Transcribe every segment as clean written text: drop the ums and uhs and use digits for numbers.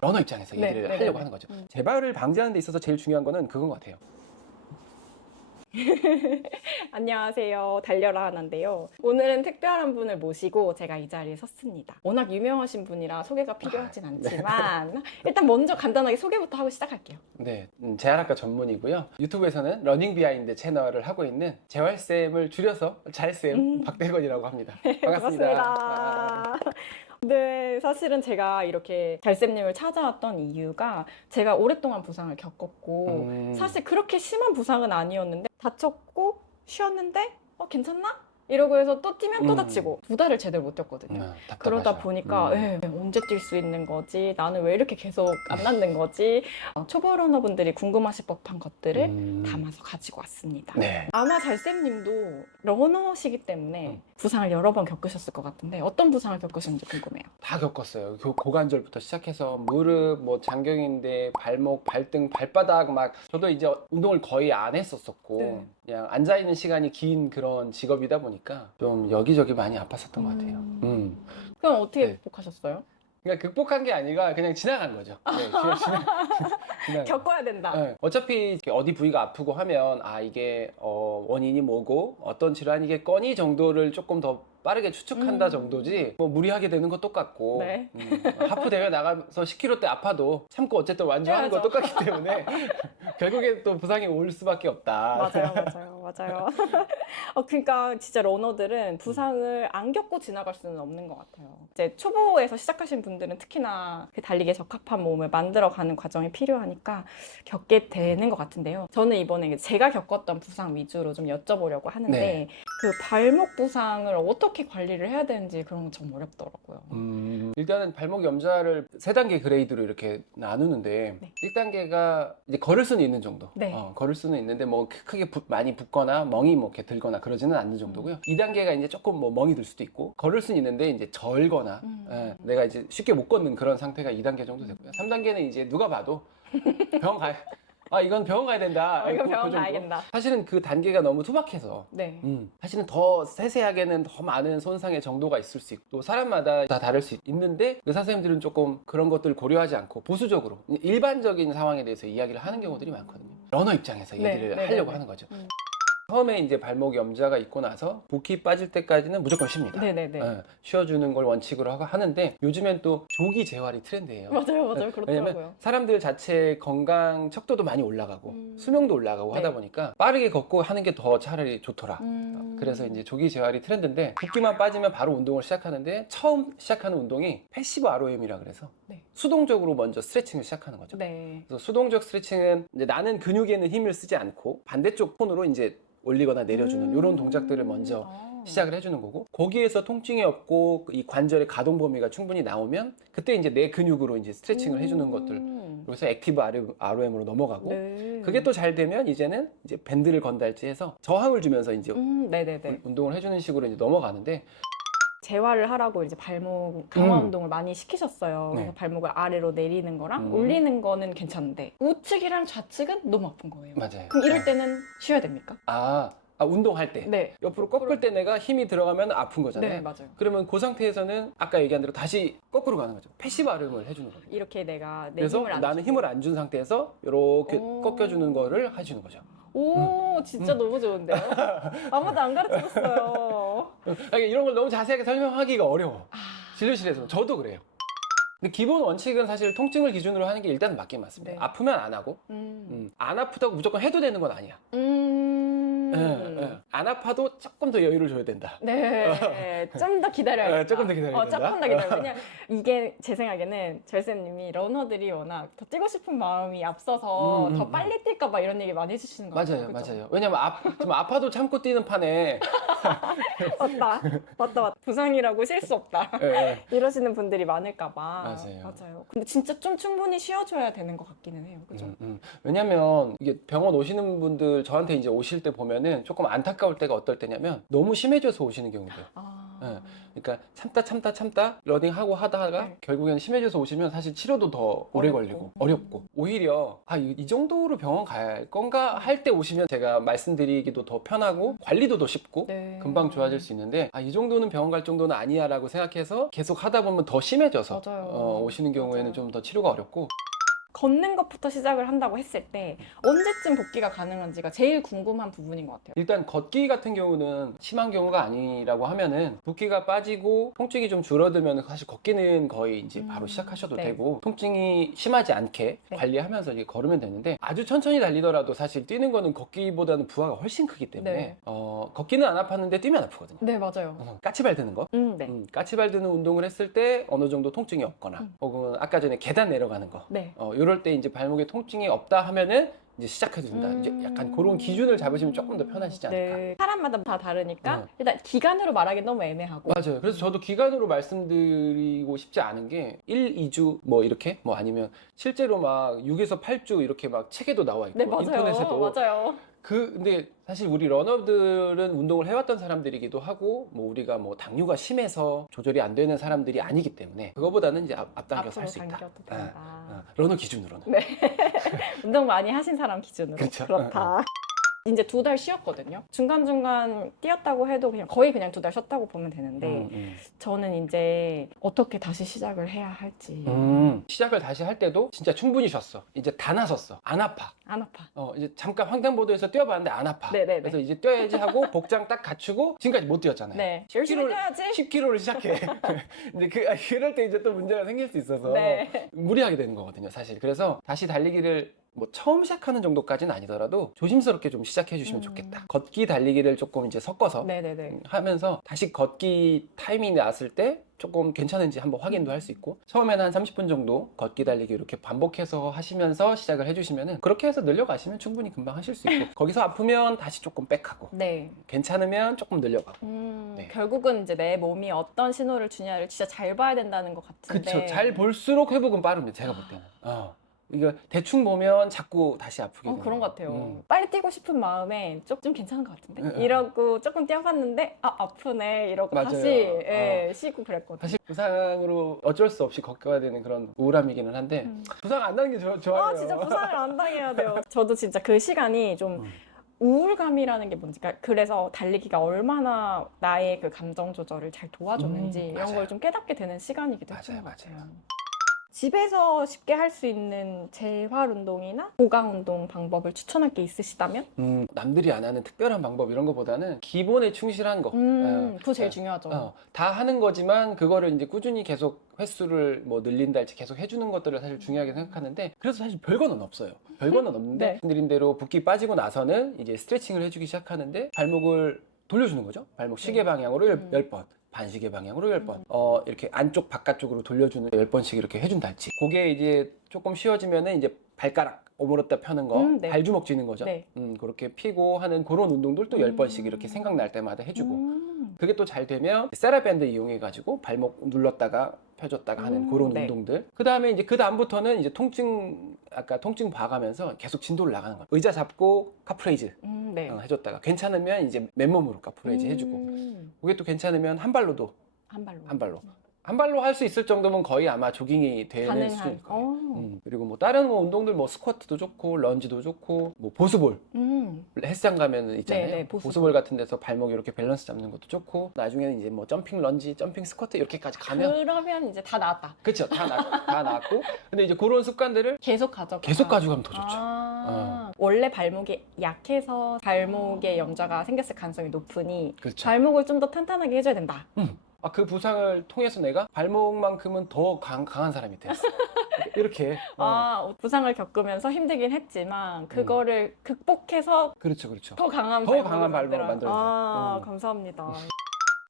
러너 입장에서 얘기를 네, 하려고 네. 하는 거죠. 재발을 방지하는 데 있어서 제일 중요한 거는 그건 것 같아요. 안녕하세요. 달려라 하나인데요. 오늘은 특별한 분을 모시고 제가 이 자리에 섰습니다. 워낙 유명하신 분이라 소개가 필요하진 않지만 일단 먼저 간단하게 소개부터 하고 시작할게요. 네, 재활학과 전문이고요. 유튜브에서는 러닝 비하인드 채널을 하고 있는 재활쌤을 줄여서 잘쌤 박대건이라고 합니다. 반갑습니다. 반갑습니다. 네, 사실은 제가 이렇게 잘쌤님을 찾아왔던 이유가 제가 오랫동안 부상을 겪었고 사실 그렇게 심한 부상은 아니었는데 다쳤고 쉬었는데 괜찮나? 이러고 해서 또 뛰면 또 다치고 2달을 제대로 못 뛰었거든요. 답답하죠. 그러다 보니까 언제 뛸 수 있는 거지? 나는 왜 이렇게 계속 안 낫는 거지? 초보 러너분들이 궁금하실 법한 것들을 담아서 가지고 왔습니다. 네. 아마 잘쌤님도 러너시기 때문에 부상을 여러 번 겪으셨을 것 같은데 어떤 부상을 겪으셨는지 궁금해요. 다 겪었어요. 고관절부터 시작해서 무릎, 뭐 장경인대, 발목, 발등, 발바닥 막 저도 이제 운동을 거의 안 했었었고 네. 그냥 앉아 있는 시간이 긴 그런 직업이다 보니까 좀 여기저기 많이 아팠었던 것 같아요. 그럼 어떻게 네. 극복하셨어요? 그러니까 극복한 게 아니라 그냥 지나간 거죠. 네, 그냥 지나간 겪어야 된다. 네. 어차피 이렇게 어디 부위가 아프고 하면 이게 원인이 뭐고 어떤 질환이겠거니 정도를 조금 더 빠르게 추측한다 정도지 뭐 무리하게 되는 거 똑같고 네. 하프 대회 나가서 10kg 대 아파도 참고 어쨌든 완주하는 거 해야죠. 똑같기 때문에 결국에 또 부상이 올 수밖에 없다. 맞아요. 그러니까 진짜 러너들은 부상을 안 겪고 지나갈 수는 없는 것 같아요. 이제 초보에서 시작하신 분들은 특히나 그 달리기에 적합한 몸을 만들어가는 과정이 필요하니까 겪게 되는 것 같은데요. 저는 이번에 제가 겪었던 부상 위주로 좀 여쭤보려고 하는데 네. 그 발목 부상을 어떻게 관리를 해야 되는지 그런 건 좀 어렵더라고요. 일단은 발목 염좌를 3단계 그레이드로 이렇게 나누는데 네. 1단계가 이제 걸을 수는 있는 정도. 네. 걸을 수는 있는데 뭐 크게 많이 붓거나 멍이 뭐 이렇게 들거나 그러지는 않는 정도고요. 2단계가 이제 조금 뭐 멍이 들 수도 있고 걸을 수는 있는데 이제 절거나 내가 이제 쉽게 못 걷는 그런 상태가 2단계 정도 되고요. 3단계는 이제 누가 봐도 병원 가야 이건 병원 가야 된다. 이건 그 병원 정도. 가야겠다. 사실은 그 단계가 너무 투박해서 네. 사실은 더 세세하게는 더 많은 손상의 정도가 있을 수 있고 또 사람마다 다 다를 수 있는데 의사 선생님들은 조금 그런 것들을 고려하지 않고 보수적으로 일반적인 상황에 대해서 이야기를 하는 경우들이 많거든요. 러너 입장에서 얘기를 하려고 하는 거죠. 처음에 이제 발목 염좌가 있고 나서 붓기 빠질 때까지는 무조건 쉽니다. 네네네. 쉬어주는 걸 원칙으로 하는데 요즘엔 또 조기 재활이 트렌드예요. 맞아요. 왜냐면 그렇더라고요. 사람들 자체 건강 척도도 많이 올라가고 수명도 올라가고 네. 하다 보니까 빠르게 걷고 하는 게 더 차라리 좋더라. 그래서 이제 조기 재활이 트렌드인데 붓기만 빠지면 바로 운동을 시작하는데 처음 시작하는 운동이 패시브 ROM이라 그래서 네. 수동적으로 먼저 스트레칭을 시작하는 거죠. 네. 그래서 수동적 스트레칭은 이제 나는 근육에는 힘을 쓰지 않고 반대쪽 손으로 이제 올리거나 내려주는 이런 동작들을 먼저 시작을 해주는 거고 거기에서 통증이 없고 이 관절의 가동 범위가 충분히 나오면 그때 이제 내 근육으로 이제 스트레칭을 해주는 것들 그래서 액티브 ROM으로 넘어가고 네. 그게 또 잘 되면 이제는 이제 밴드를 건달지 해서 저항을 주면서 이제 네네네. 운동을 해주는 식으로 이제 넘어가는데 재활을 하라고 이제 발목 강화 음. 운동을 많이 시키셨어요. 네. 그래서 발목을 아래로 내리는 거랑 올리는 거는 괜찮은데 우측이랑 좌측은 너무 아픈 거예요. 맞아요. 그럼 이럴 때는 쉬어야 됩니까? 운동할 때 네. 옆으로 꺾을 때 내가 힘이 들어가면 아픈 거잖아요. 네, 맞아요. 그러면 그 상태에서는 아까 얘기한 대로 다시 거꾸로 가는 거죠. 패시브 ROM을 해주는 거예요. 이렇게 내가 내 그래서 힘을 안 나는 주고. 힘을 안 준 상태에서 이렇게 오. 꺾여주는 거를 해주는 거죠. 오, 진짜 너무 좋은데요? 아무도 안 가르쳐줬어요. 이런 걸 너무 자세하게 설명하기가 어려워. 진료실에서 저도 그래요. 근데 기본 원칙은 사실 통증을 기준으로 하는 게 일단 맞긴 맞습니다. 네. 아프면 안 하고 안 아프다고 무조건 해도 되는 건 아니야. 안 아파도 조금 더 여유를 줘야 된다. 네, 좀 더 기다려야겠다. 조금 더 기다려야 된다. 조금 더 기다려. 왜냐 이게 제 생각에는 절쌤님이 러너들이 워낙 더 뛰고 싶은 마음이 앞서서 더 빨리 뛸까봐 이런 얘기 많이 해주시는 거 같아요. 맞아요. 왜냐면 좀 아파도 참고 뛰는 판에 맞다. 부상이라고 쉴 수 없다. 예. 이러시는 분들이 많을까봐. 맞아요. 근데 진짜 좀 충분히 쉬어줘야 되는 것 같기는 해요. 그죠? 왜냐면 이게 병원 오시는 분들 저한테 이제 오실 때 보면은 조금 안타까울 때가 어떨 때냐면 너무 심해져서 오시는 경우들. 예. 그러니까 참다 러닝하고 하다가 네. 결국에는 심해져서 오시면 사실 치료도 더 오래 어렵고. 걸리고 어렵고 오히려 이 정도로 병원 갈 건가 할 때 오시면 제가 말씀드리기도 더 편하고 관리도 더 쉽고 네. 금방 좋아질 수 있는데 이 정도는 병원 갈 정도는 아니야 라고 생각해서 계속 하다 보면 더 심해져서 맞아요. 오시는 경우에는 맞아요. 좀 더 치료가 어렵고. 걷는 것부터 시작을 한다고 했을 때 언제쯤 복귀가 가능한지가 제일 궁금한 부분인 것 같아요. 일단 걷기 같은 경우는 심한 경우가 아니라고 하면은 붓기가 빠지고 통증이 좀 줄어들면 사실 걷기는 거의 이제 바로 시작하셔도 네. 되고 통증이 심하지 않게 네. 관리하면서 이제 걸으면 되는데 아주 천천히 달리더라도 사실 뛰는 거는 걷기보다는 부하가 훨씬 크기 때문에 네. 걷기는 안 아팠는데 뛰면 아프거든요. 네, 맞아요. 까치발 드는 거. 네. 까치발 드는 운동을 했을 때 어느 정도 통증이 없거나 혹은 아까 전에 계단 내려가는 거 네. 이럴 때 이제 발목에 통증이 없다 하면은 이제 시작해준다. 이제 약간 그런 기준을 잡으시면 조금 더 편하시지 않을까. 네. 사람마다 다 다르니까 일단 기간으로 말하기 너무 애매하고. 맞아요. 그래서 저도 기간으로 말씀드리고 싶지 않은 게 1, 2주 뭐 이렇게 뭐 아니면 실제로 막 6에서 8주 이렇게 막 책에도 나와 있고 네, 맞아요. 인터넷에도 맞아요. 근데 사실 우리 러너들은 운동을 해왔던 사람들이기도 하고 뭐 우리가 뭐 당뇨가 심해서 조절이 안 되는 사람들이 아니기 때문에 그거보다는 이제 앞당겨서 앞으로 할 수 있다. 당겨도 된다. 러너 기준으로는. 네. 운동 많이 하신 사람 기준으로 그렇죠. 그렇다. 이제 2달 쉬었거든요. 중간중간 뛰었다고 해도 그냥 거의 그냥 2달 쉬었다고 보면 되는데 저는 이제 어떻게 다시 시작을 해야 할지 시작을 다시 할 때도 진짜 충분히 쉬었어. 이제 다 나섰어. 안 아파. 안 아파. 이제 잠깐 횡단보도에서 뛰어봤는데 안 아파. 네네네. 그래서 이제 뛰어야지 하고 복장 딱 갖추고 지금까지 못 뛰었잖아요. 네. 열심히 뛰어야지. 10km를 시작해. 근데 그럴 때 이제 또 문제가 생길 수 있어서 네. 무리하게 되는 거거든요, 사실. 그래서 다시 달리기를 뭐 처음 시작하는 정도까지는 아니더라도 조심스럽게 좀 시작해 주시면 좋겠다. 걷기 달리기를 조금 이제 섞어서 네네네. 하면서 다시 걷기 타이밍이 나왔을 때 조금 괜찮은지 한번 확인도 할 수 있고 처음에는 한 30분 정도 걷기 달리기 이렇게 반복해서 하시면서 시작을 해주시면은 그렇게 해서 늘려가시면 충분히 금방 하실 수 있고 거기서 아프면 다시 조금 백하고 네. 괜찮으면 조금 늘려가고 네. 결국은 이제 내 몸이 어떤 신호를 주냐를 진짜 잘 봐야 된다는 것 같은데. 그쵸. 잘 볼수록 회복은 빠릅니다. 제가 볼 때는. 이거 대충 보면 자꾸 다시 아프게 되는 그런 것 거예요. 같아요. 빨리 뛰고 싶은 마음에 좀 괜찮은 것 같은데? 응, 응. 이러고 조금 뛰어봤는데 아프네 이러고 맞아요. 다시 쉬고 그랬거든요. 사실 부상으로 어쩔 수 없이 겪어야 되는 그런 우울함이기는 한데 부상 안 나는 게 좋아요. 진짜 부상을 안 당해야 돼요. 저도 진짜 그 시간이 좀 우울감이라는 게 뭔지, 그래서 달리기가 얼마나 나의 그 감정 조절을 잘 도와줬는지 이런 맞아요. 걸 좀 깨닫게 되는 시간이기도 했던 것 맞아요. 같아요. 집에서 쉽게 할 수 있는 재활 운동이나 보강 운동 방법을 추천할 게 있으시다면? 남들이 안 하는 특별한 방법 이런 거보다는 기본에 충실한 거. 그거 제일 중요하죠. 다 하는 거지만 그거를 이제 꾸준히 계속 횟수를 뭐 늘린다 할지 계속 해주는 것들을 사실 중요하게 생각하는데 그래서 사실 별거는 없어요. 별거는 없는데 네. 말씀드린 대로 붓기 빠지고 나서는 이제 스트레칭을 해주기 시작하는데 발목을 돌려주는 거죠. 발목 시계 방향으로 10번. 반시계 방향으로 10번. 이렇게 안쪽 바깥쪽으로 돌려주는 10번씩 이렇게 해준다 할지. 그게 이제 조금 쉬워지면은 이제 발가락 오므렸다 펴는 거, 네. 발주먹 쥐는 거죠. 네. 그렇게 피고 하는 그런 운동들도 10번씩 이렇게 생각날 때마다 해주고 그게 또 잘 되면 세라밴드 이용해가지고 발목 눌렀다가 펴줬다가 하는 그런 네. 운동들. 그 다음에 이제 그 다음부터는 이제 아까 통증 봐가면서 계속 진도를 나가는 거예요. 의자 잡고 카프레이즈 네. 해줬다가 괜찮으면 이제 맨몸으로 카프레이즈 해주고 그게 또 괜찮으면 한 발로도 한 발로 할 수 있을 정도면 거의 아마 조깅이 되는 가능한. 수준일 거예요. 그리고 뭐 다른 뭐 운동들 뭐 스쿼트도 좋고 런지도 좋고 뭐 보스볼 헬스장 가면 있잖아요. 네, 보스볼 같은 데서 발목 이렇게 밸런스 잡는 것도 좋고 나중에는 이제 뭐 점핑 런지, 점핑 스쿼트 이렇게까지 가면 그러면 이제 다 나왔다. 그렇죠. 다 나왔고 근데 이제 그런 습관들을 계속 가져가면 더 좋죠. 원래 발목이 약해서 발목에 염좌가 생겼을 가능성이 높으니 그렇죠. 발목을 좀 더 탄탄하게 해줘야 된다. 그 부상을 통해서 내가 발목만큼은 더 강한 사람이 됐어. 이렇게. 부상을 겪으면서 힘들긴 했지만 그거를 극복해서 그렇죠. 더 강한 발목을 만들어요. 만들어줘요. 감사합니다.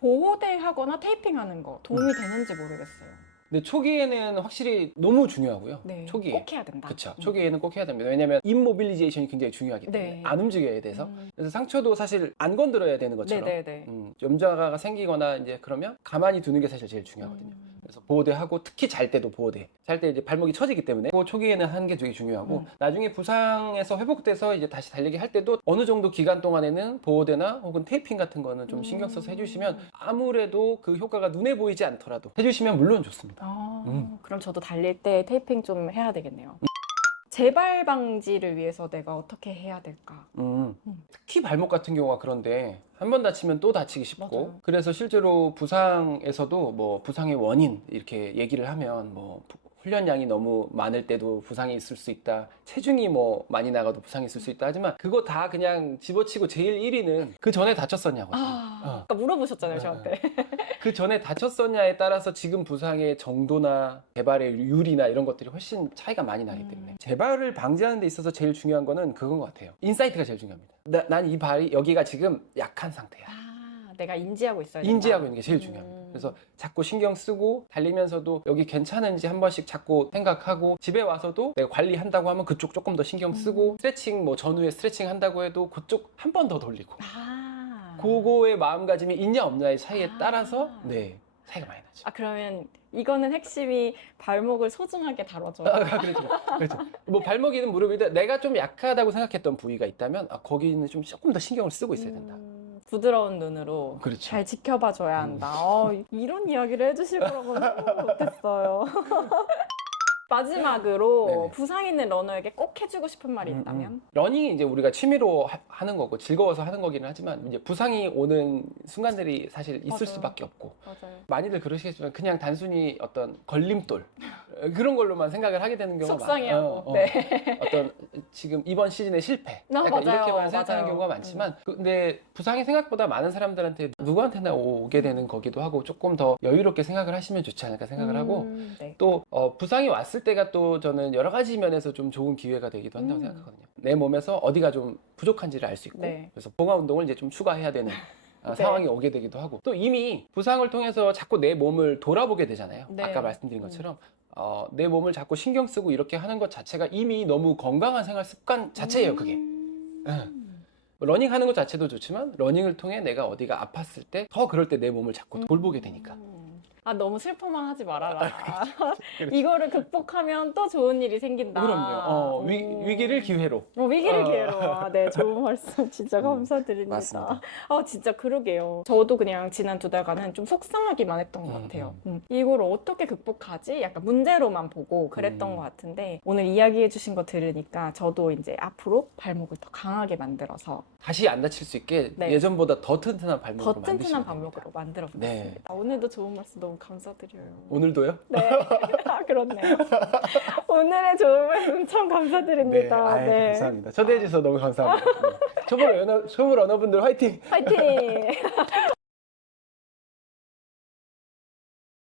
보호대 하거나 테이핑하는 거 도움이 되는지 모르겠어요. 근데 초기에는 확실히 너무 중요하고요. 네, 초기에. 꼭 해야 된다. 그렇죠. 초기에는 꼭 해야 됩니다. 왜냐면 임모빌리제이션이 굉장히 중요하기 때문에 네. 안 움직여야 돼서 그래서 상처도 사실 안 건드려야 되는 것처럼 네네네. 염좌가 생기거나 이제 그러면 가만히 두는 게 사실 제일 중요하거든요. 그래서 보호대하고 특히 잘 때도 보호대. 잘 때 이제 발목이 처지기 때문에 그 초기에는 하는 게 되게 중요하고 나중에 부상에서 회복돼서 이제 다시 달리기 할 때도 어느 정도 기간 동안에는 보호대나 혹은 테이핑 같은 거는 좀 신경 써서 해주시면 아무래도 그 효과가 눈에 보이지 않더라도 해주시면 물론 좋습니다. 그럼 저도 달릴 때 테이핑 좀 해야 되겠네요. 재발 방지를 위해서 내가 어떻게 해야 될까? 특히 발목 같은 경우가 그런데 한 번 다치면 또 다치기 쉽고 맞아요. 그래서 실제로 부상에서도 뭐 부상의 원인 이렇게 얘기를 하면 뭐 훈련량이 너무 많을 때도 부상이 있을 수 있다. 체중이 뭐 많이 나가도 부상이 있을 수 있다 하지만 그거 다 그냥 집어치고 제일 1위는 그 전에 다쳤었냐고. 아까 물어보셨잖아요, 저한테. 그 전에 다쳤었냐에 따라서 지금 부상의 정도나 재발의 율이나 이런 것들이 훨씬 차이가 많이 나기 때문에 재발을 방지하는 데 있어서 제일 중요한 거는 그건 것 같아요. 인사이트가 제일 중요합니다. 난 이 발이 여기가 지금 약한 상태야. 내가 인지하고 있어야 된다. 인지하고 있는 게 제일 중요합니다. 그래서 자꾸 신경 쓰고 달리면서도 여기 괜찮은지 한 번씩 자꾸 생각하고 집에 와서도 내가 관리한다고 하면 그쪽 조금 더 신경 쓰고 스트레칭 뭐 전후에 스트레칭 한다고 해도 그쪽 한 번 더 돌리고 그거의 마음가짐이 있냐 없냐의 차이에 따라서 네 차이가 많이 나죠. 그러면 이거는 핵심이 발목을 소중하게 다뤄줘요. 그렇죠. 뭐 발목이든 무릎이든 내가 좀 약하다고 생각했던 부위가 있다면 거기는 좀 조금 더 신경을 쓰고 있어야 된다. 부드러운 눈으로 그렇죠. 잘 지켜봐줘야 한다. 이런 이야기를 해주실 거라고는 생각 못했어요. 마지막으로 네네. 부상 있는 러너에게 꼭 해주고 싶은 말이 있다면? 러닝이 이제 우리가 취미로 하는 거고 즐거워서 하는 거기는 하지만 이제 부상이 오는 순간들이 사실 있을 맞아요. 수밖에 없고 맞아요. 많이들 그러시겠지만 그냥 단순히 어떤 걸림돌 그런 걸로만 생각을 하게 되는 경우가 속상해하고. 네. 어떤 지금 이번 시즌의 실패 약간 맞아요. 이렇게만 생각하는 맞아요. 경우가 많지만 근데 부상이 생각보다 많은 사람들한테 누구한테나 오게 되는 거기도 하고 조금 더 여유롭게 생각을 하시면 좋지 않을까 생각을 하고 네. 또 부상이 왔을 때가 또 저는 여러 가지 면에서 좀 좋은 기회가 되기도 한다고 생각하거든요. 내 몸에서 어디가 좀 부족한지를 알 수 있고 네. 그래서 봉화 운동을 이제 좀 추가해야 되는 상황이 오게 되기도 하고 또 이미 부상을 통해서 자꾸 내 몸을 돌아보게 되잖아요. 네. 아까 말씀드린 것처럼 내 몸을 자꾸 신경 쓰고 이렇게 하는 것 자체가 이미 너무 건강한 생활 습관 자체예요. 그게. 러닝 하는 것 자체도 좋지만 러닝을 통해 내가 어디가 아팠을 때 더 그럴 때 내 몸을 자꾸 돌보게 되니까. 너무 슬퍼만 하지 말아라. 이거를 극복하면 또 좋은 일이 생긴다. 그럼요. 위기를 기회로. 위기를 기회로. 네, 좋은 말씀 진짜 감사드립니다. 맞습니다. 진짜 그러게요. 저도 그냥 지난 2달간은 좀 속상하기만 했던 것 같아요. 이걸 어떻게 극복하지? 약간 문제로만 보고 그랬던 것 같은데 오늘 이야기해 주신 거 들으니까 저도 이제 앞으로 발목을 더 강하게 만들어서 다시 안 다칠 수 있게 네. 예전보다 더 튼튼한 발목으로 더 만드시면 튼튼한 됩니다. 발목으로 만들어 보겠습니다. 네. 오늘도 좋은 말씀 너무 감사드려요. 오늘도요? 네. 그렇네요. 오늘의 좋은 말씀 참 감사드립니다. 감사합니다. 초대해 주셔서 너무 감사합니다. 초보 러너분들 화이팅! 화이팅!